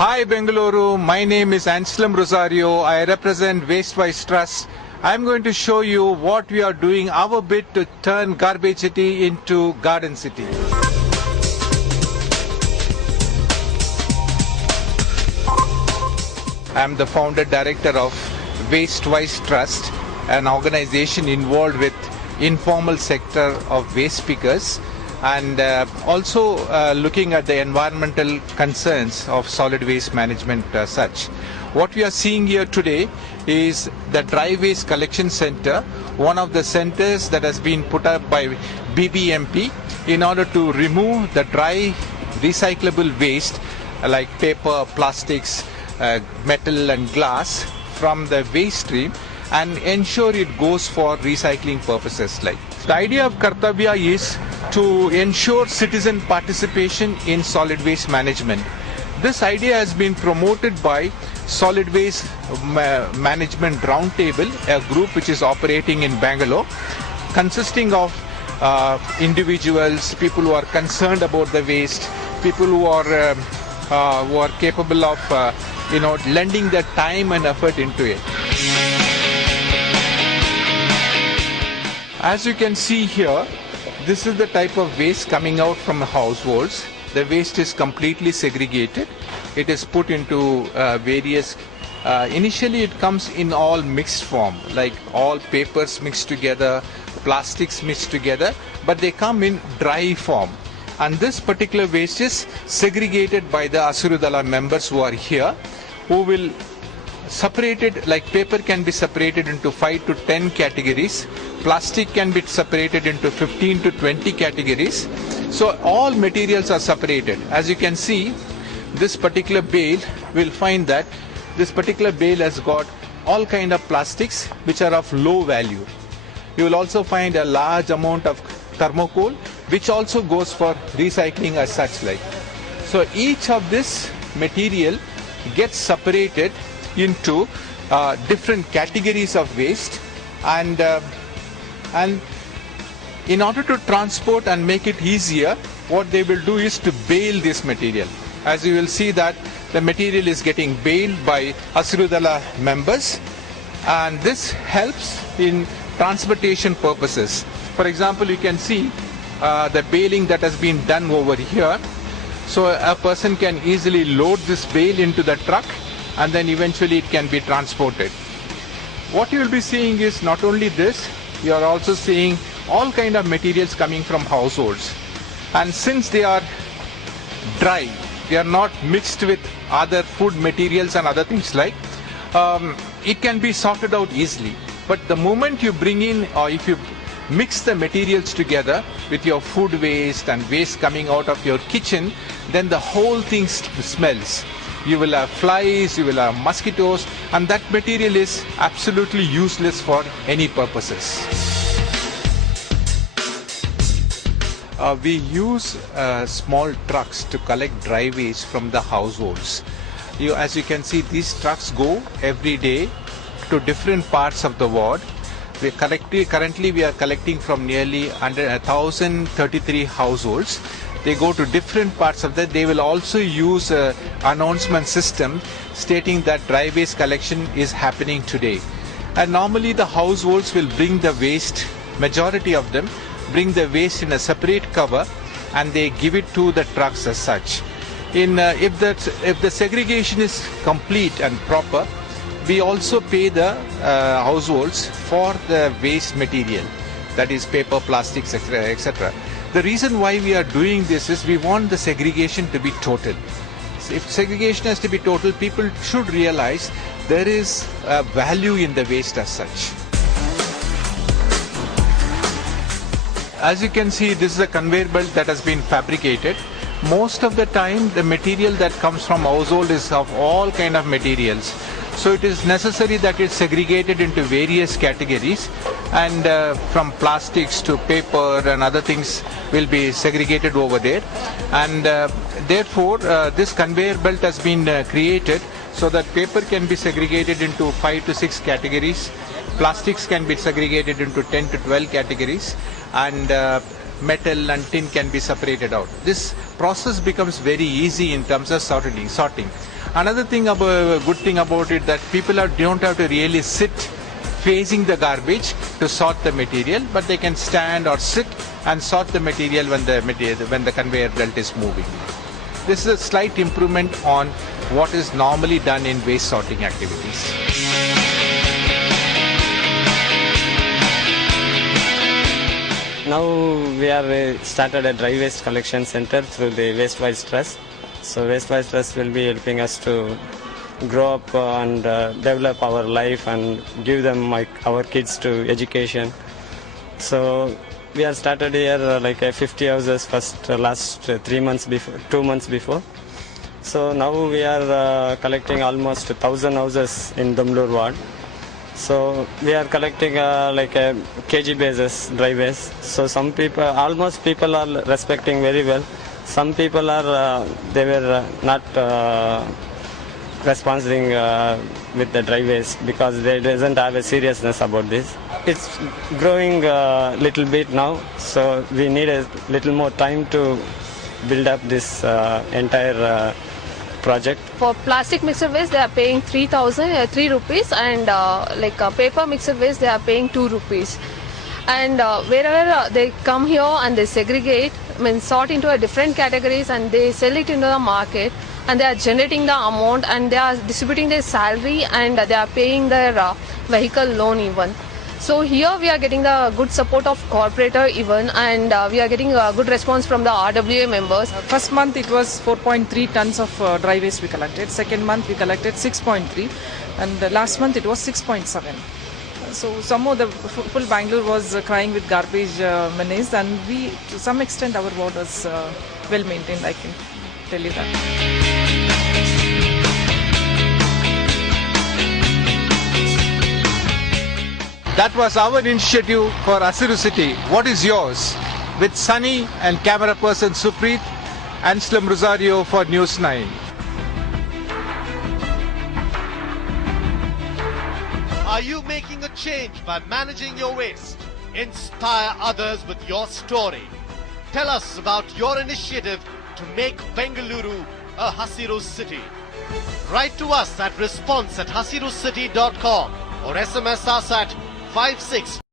Hi Bengaluru, my name is Anslem I represent Wastewise Trust. I'm going to show you what we are doing our bit to turn Garbage City into Garden City. I'm the founder director of Wastewise Trust, an organization involved with informal sector of waste pickers and also looking at the environmental concerns of solid waste management such. What we are seeing here today is the dry waste collection center, one of the centers that has been put up by BBMP in order to remove the dry recyclable waste like paper, plastics, metal and glass from the waste stream and ensure it goes for recycling purposes. The idea of Kartavya is to ensure citizen participation in solid waste management. This idea has been promoted by Solid Waste Management Roundtable, a group which is operating in Bangalore, consisting of individuals, people who are concerned about the waste, people who are capable of lending their time and effort into it. As you can see here, this is the type of waste coming out from households. The waste is completely segregated. It is put into various, initially it comes in all mixed form, like all papers mixed together, plastics mixed together, but they come in dry form. And this particular waste is segregated by the Hasiru members who are here, who will separate it, like paper can be separated into 5 to 10 categories, plastic can be separated into 15 to 20 categories. So all materials are separated. As you can see, this particular bale will find that this particular bale has got all kind of plastics which are of low value. You will also find a large amount of thermocol which also goes for recycling as such. So each of this material gets separated into different categories of waste, and in order to transport and make it easier, what they will do is to bale this material. As you will see that the material is getting baled by Hasiru members, and this helps in transportation purposes. For example, you can see the baling that has been done over here. So a person can easily load this bale into the truck and then eventually it can be transported. What you will be seeing is not only this, you are also seeing all kind of materials coming from households. And since they are dry, they are not mixed with other food materials and other things it can be sorted out easily. But the moment you bring in, or if you mix the materials together with your food waste and waste coming out of your kitchen, then the whole thing smells. You will have flies, you will have mosquitoes, and that material is absolutely useless for any purposes. We use small trucks to collect dry waste from the households. As you can see, these trucks go every day to different parts of the ward. Currently we are collecting from nearly 1,033 households. They go to different parts of that. They will also use an announcement system stating that dry waste collection is happening today. And normally the households will bring the waste, majority of them bring the waste in a separate cover and they give it to the trucks as such. If the segregation is complete and proper, we also pay the households for the waste material, that is paper, plastics, etc. The reason why we are doing this is we want the segregation to be total. So if segregation has to be total, people should realize there is a value in the waste as such. As you can see, this is a conveyor belt that has been fabricated. Most of the time, the material that comes from household is of all kind of materials. So it is necessary that it's segregated into various categories, and from plastics to paper and other things will be segregated over there. And therefore, this conveyor belt has been created so that paper can be segregated into 5 to 6 categories, plastics can be segregated into 10 to 12 categories, and metal and tin can be separated out. This process becomes very easy in terms of sorting. Another thing good thing about it that people don't have to really sit facing the garbage to sort the material, but they can stand or sit and sort the material when the conveyor belt is moving. This is a slight improvement on what is normally done in waste sorting activities. Now we are started a dry waste collection center through the Waste Wise Trust. So Waste Wise Trust will be helping us to grow up and develop our life and give them our kids to education. So we have started here 50 houses last 2 months before. So now we are collecting almost 1,000 houses in Domlur ward. So we are collecting a kg basis dry waste. So almost people are respecting very well. Some people are they were not responding with the dry waste because they doesn't have a seriousness about this. It's growing a little bit now, so we need a little more time to build up this entire project. For plastic mixed waste, they are paying 3 rupees, and paper mixed waste, they are paying 2 rupees. And wherever they come here and they segregate, sort into a different categories, and they sell it into the market, and they are generating the amount, and they are distributing their salary, and they are paying their vehicle loan even. So here we are getting the good support of corporator even, and we are getting a good response from the RWA members. First month it was 4.3 tons of dry waste we collected. Second month we collected 6.3, and the last month it was 6.7. So somehow the full Bangalore was crying with garbage menace, and we, to some extent, our ward was well maintained, I can tell you that. That was our initiative for Hasiru city. What is yours? With Sunny and camera person Supreet, Anslem Rosario for News 9. Are you making a change by managing your waste? Inspire others with your story. Tell us about your initiative to make Bengaluru a Hasiru city. Write to us at response@hasirucity.com or SMS us at 56